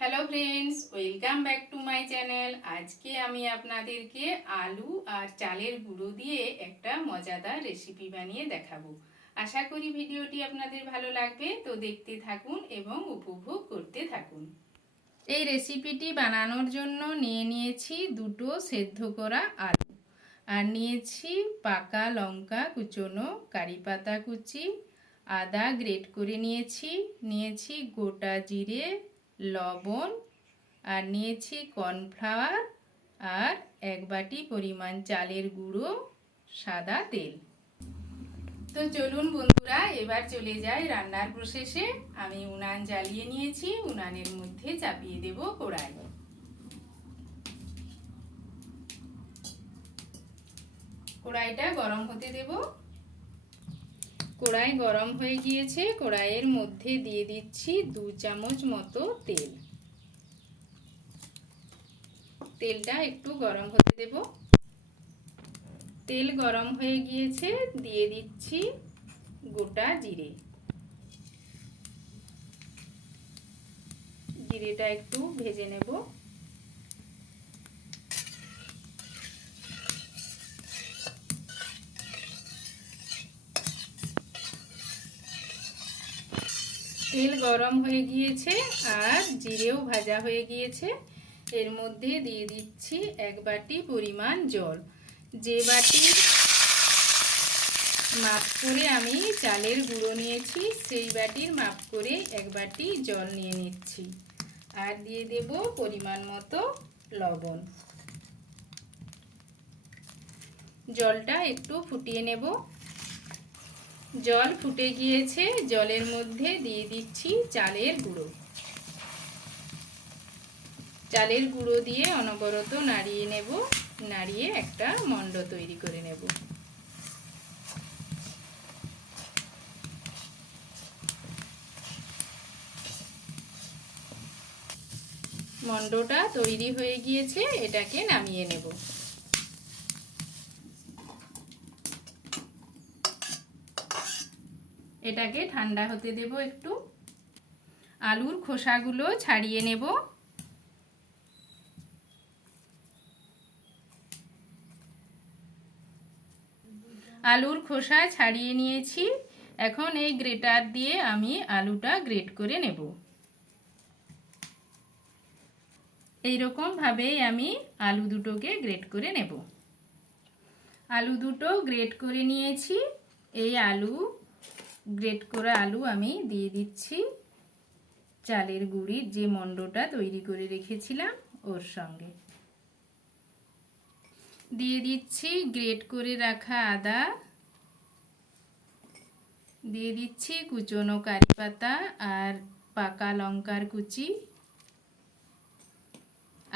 Hello friends, welcome back to my channel. আজকে আমি আপনাদেরকে আলু আর চালের গুঁড়ো দিয়ে একটা মজাদার রেসিপি বানিয়ে দেখাবো। আশা করি ভিডিওটি আপনাদের ভালো লাগবে, তো দেখতে থাকুন এবং উপভোগ করতে থাকুন। এই রেসিপিটি বানানোর জন্য নিয়ে নিয়েছি দুটো সেদ্ধ করা আলু, আর নিয়েছি পাকা লঙ্কা কুচোনো, কারি পাতা কুচি, আদা গ্রেট করে নিয়েছি গোটা জিরে, লবণ, আর নিয়েছি কর্নফ্লাওয়ার, আর 1 বাটি পরিমাণ চালের গুঁড়ো, সাদা তেল। তো চলুন বন্ধুরা, এবার চলে যাই রান্নার প্রসেসে। আমি উনান জ্বালিয়ে নিয়েছি, উনানের মধ্যে চাপিয়ে দেব কড়াই। কড়াইটা গরম হতে দেব। কড়াই গরম হয়ে গিয়েছে, কড়াইয়ের মধ্যে দিয়ে দিচ্ছি 2 চামচ মতো তেল। তেলটা একটু গরম হতে দেব। তেল গরম হয়ে গিয়েছে, দিয়ে দিচ্ছি গোটা জিরে। জিরেটা একটু ভেজে নেব। তেল গরম হয়ে গিয়েছে আর জিরেও ভাজা হয়ে গিয়েছে। এর মধ্যে দিয়ে দিচ্ছি 1 বাটি পরিমাণ জল। যে বাটির মাপ করে আমি চালের গুঁড়ো নিয়েছি, সেই বাটির মাপ করে 1 বাটি জল নিয়ে নিচ্ছি। আর দিয়ে দেব পরিমাণ মতো লবণ। জলটা একটু ফুটিয়ে নেব। জল ফুটে গিয়েছে, জলের মধ্যে দিয়ে দিচ্ছি চালের গুঁড়ো। চালের গুঁড়ো দিয়ে অনবরত নাড়িয়ে নেব, নাড়িয়ে একটা মণ্ড তৈরি করে নেব। মণ্ডটা তৈরি হয়ে গিয়েছে, এটাকে নামিয়ে নেব। এটাকে ঠান্ডা হতে দেব একটু। আলুর খোসাগুলো ছাড়িয়ে নেব। আলুর খোসা ছাড়িয়ে নিয়েছি। এখন এই গ্রেটার দিয়ে আমি আলুটা গ্রেট করে নেব। এইরকম ভাবেই আমি আলু দুটোকে গ্রেট করে নেব। আলু দুটো গ্রেট করে নিয়েছি। এই গ্রেট করা আলু আমি দিয়ে দিচ্ছি চালের গুঁড়ির যে মণ্ডটা তৈরি করে রেখেছিলাম ওর সঙ্গে। দিয়ে দিচ্ছি গ্রেট করে রাখা আদা, দিয়ে দিচ্ছি কুচনো কারি পাতা আর পাকা লঙ্কার কুচি,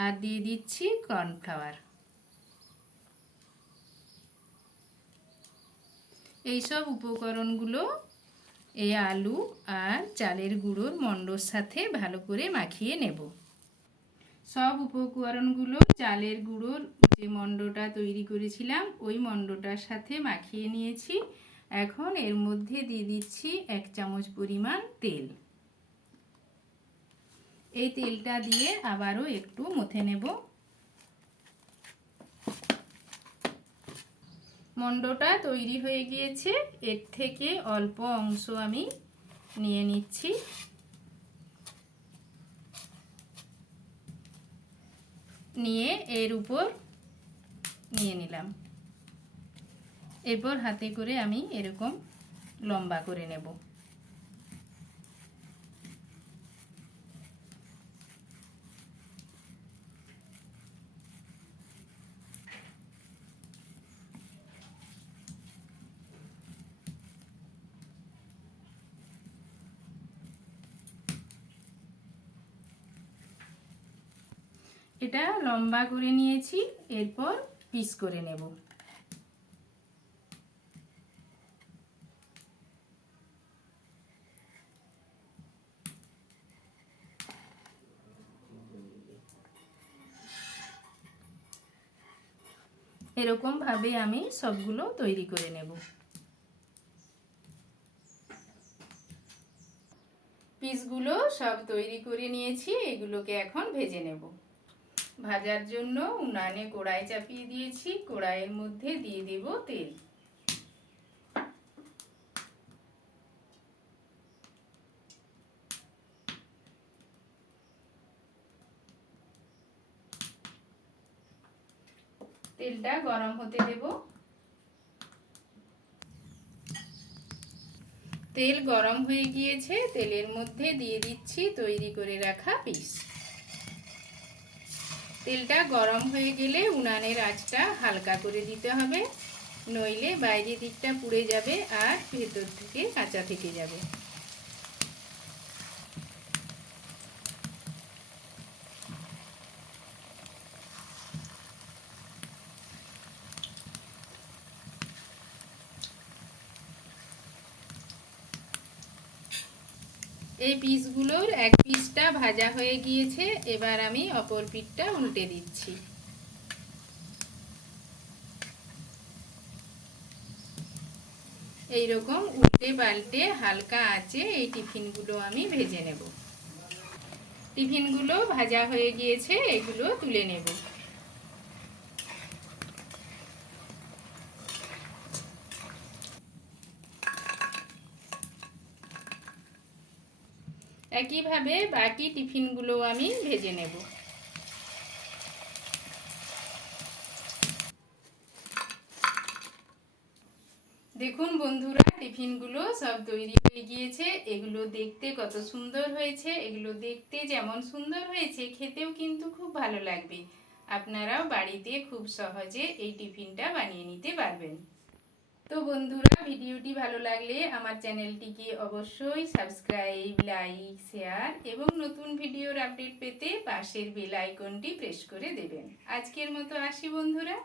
আর দিয়ে দিচ্ছি কর্নফ্লাওয়ার। এইসব উপকরণগুলো এই আলু আর চালের গুঁড়োর মণ্ডর সাথে ভালো করে মাখিয়ে নেব। সব উপকরণগুলো চালের গুঁড়োর যে মণ্ডটা তৈরি করেছিলাম ওই মণ্ডটার সাথে মাখিয়ে নিয়েছি। এখন এর মধ্যে দিয়ে দিচ্ছি 1 চামচ পরিমাণ তেল। এই তেলটা দিয়ে আবারও একটু মথে নেব। মণ্ডটা তৈরি হয়ে গিয়েছে, এর থেকে অল্প অংশ আমি নিয়ে নিচ্ছি। নিয়ে এর উপর নিয়ে নিলাম। এরপর হাতে করে আমি এরকম লম্বা করে নেব। এটা লম্বা করে নিয়েছি, এরপর পিস করে নেব। এরকম ভাবে আমি সবগুলো তৈরি করে নেব। পিসগুলো সব তৈরি করে নিয়েছি, এগুলোকে এখন ভেজে নেব। ভাজার জন্য উনানে কড়াই চাপিয়ে দিয়েছি, কড়াইয়ের মধ্যে দিয়ে দেব তেল। তেলটা গরম হতে দেব। তেল গরম হয়ে গিয়েছে, তেলের মধ্যে দিয়ে দিচ্ছি তৈরি করে রাখা পিস। তেলটা গরম হয়ে গেলে উনানের আঁচটা হালকা করে দিতে হবে, নইলে বাইরের দিকটা পুড়ে যাবে আর ভেতর থেকে কাঁচা থেকে যাবে। এই পিসগুলোর এক পিসটা ভাজা হয়ে গিয়েছে, এবার আমি অপর পিঠটা উল্টে দিচ্ছি। এইরকম উল্টে পাল্টে হালকা আঁচে এই টিফিনগুলো আমি ভেজে নেব। টিফিনগুলো ভাজা হয়ে গিয়েছে, এগুলো তুলে নেব। একইভাবে বাকি টিফিনগুলো আমি ভেজে নেব। দেখুন বন্ধুরা, টিফিনগুলো সব তৈরি হয়ে গিয়েছে। এগুলো দেখতে কত সুন্দর হয়েছে। এগুলো দেখতে যেমন সুন্দর হয়েছে, খেতেও কিন্তু খুব ভালো লাগবে। আপনারাও বাড়িতে খুব সহজে এই টিফিনটা বানিয়ে নিতে পারবেন। তো বন্ধুরা, ভিডিওটি ভালো লাগলে আমার চ্যানেলটিকে অবশ্যই সাবস্ক্রাইব, লাইক, শেয়ার এবং নতুন ভিডিওর আপডেট পেতে পাশের বেল আইকনটি প্রেস করে দেবেন। আজকের মতো আসি বন্ধুরা।